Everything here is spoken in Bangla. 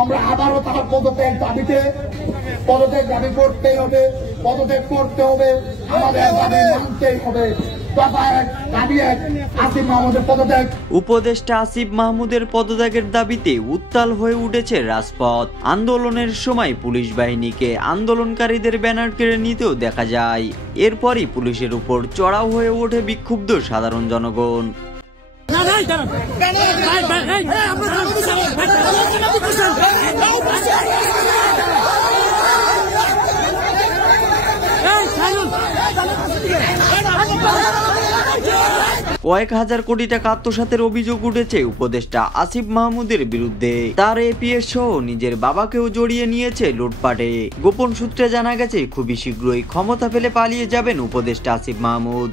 আমরা আবারও তার পদত্যাগ দাবিতে পদত্যাগ দাবি করতেই হবে, পদত্যাগ করতে হবে, আমাদের দাবি মানতেই হবে। উপদেষ্টা আসিফ মাহমুদের পদত্যাগের দাবিতে উত্তাল হয়ে উঠেছে রাজপথ। আন্দোলনের সময় পুলিশ বাহিনীকে আন্দোলনকারীদের ব্যানার কেড়ে নিতেও দেখা যায়। এরপরই পুলিশের উপর চড়াও হয়ে ওঠে বিক্ষুব্ধ সাধারণ জনগণ। কয়েক হাজার কোটি টাকা আত্মসাতের অভিযোগ উঠেছে উপদেষ্টা আসিফ মাহমুদের বিরুদ্ধে। তার এপিএস সহ নিজের বাবাকেও জড়িয়ে নিয়েছে লুটপাটে। গোপন সূত্রে জানা গেছে খুবই শীঘ্রই ক্ষমতা ফেলে পালিয়ে যাবেন উপদেষ্টা আসিফ মাহমুদ।